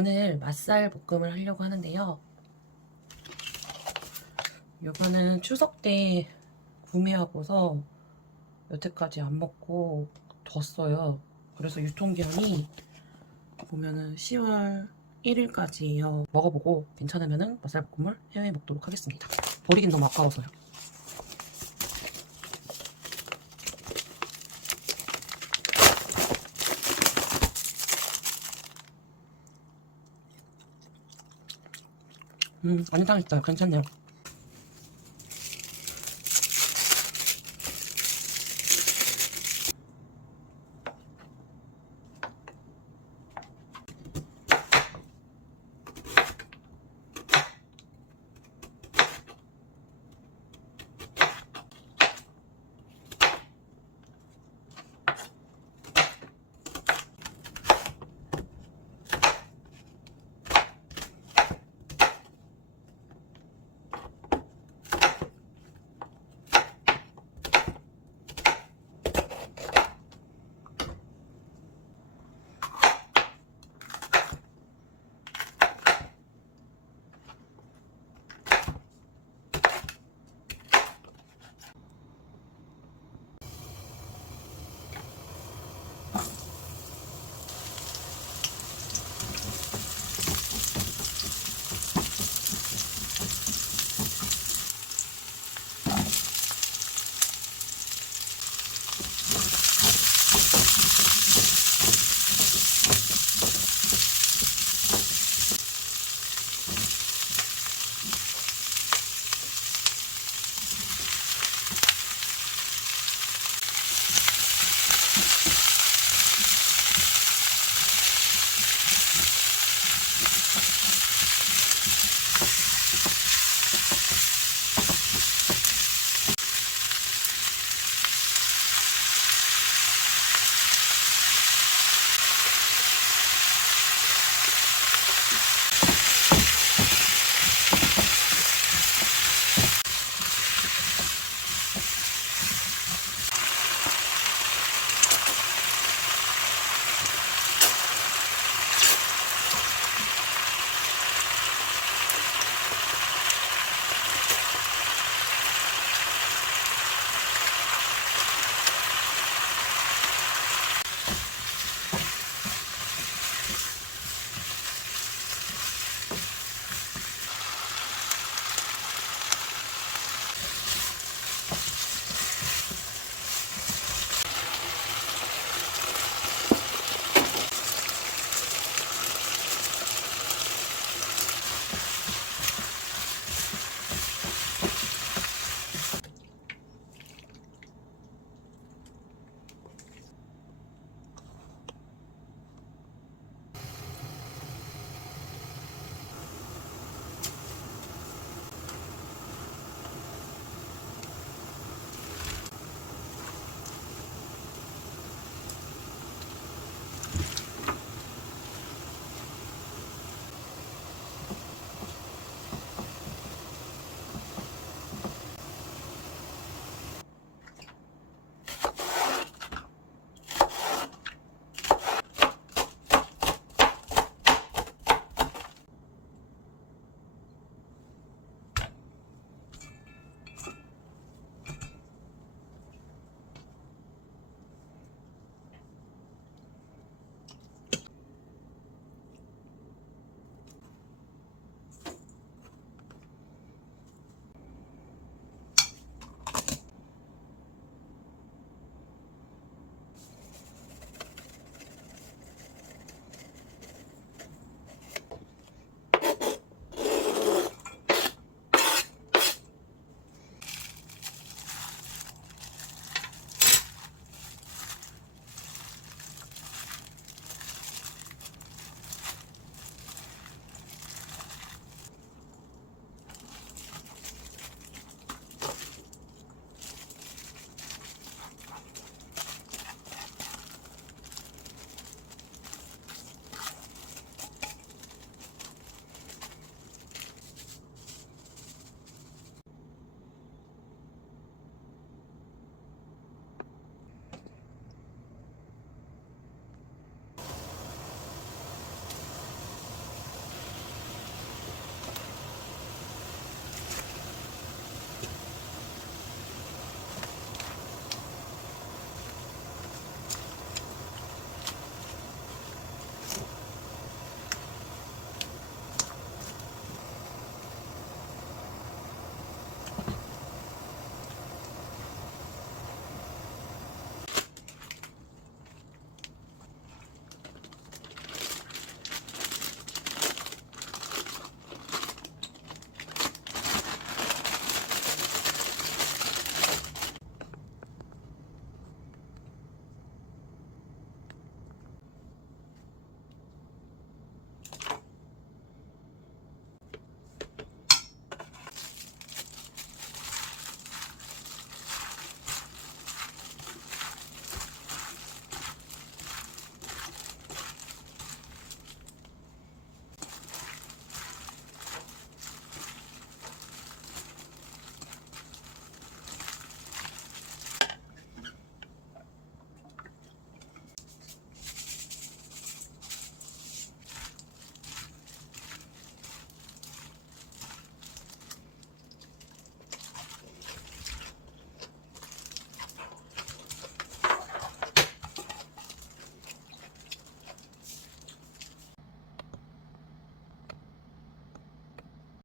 오늘 맛살 볶음을 하려고 하는데요. 이거는 추석 때 구매하고서 여태까지 안 먹고 뒀어요. 그래서 유통기한이 보면은 10월 1일까지예요. 먹어보고 괜찮으면은 맛살 볶음을 해외 먹도록 하겠습니다. 버리긴 너무 아까워서요. 음, 완전 맛있어요. 괜찮네요.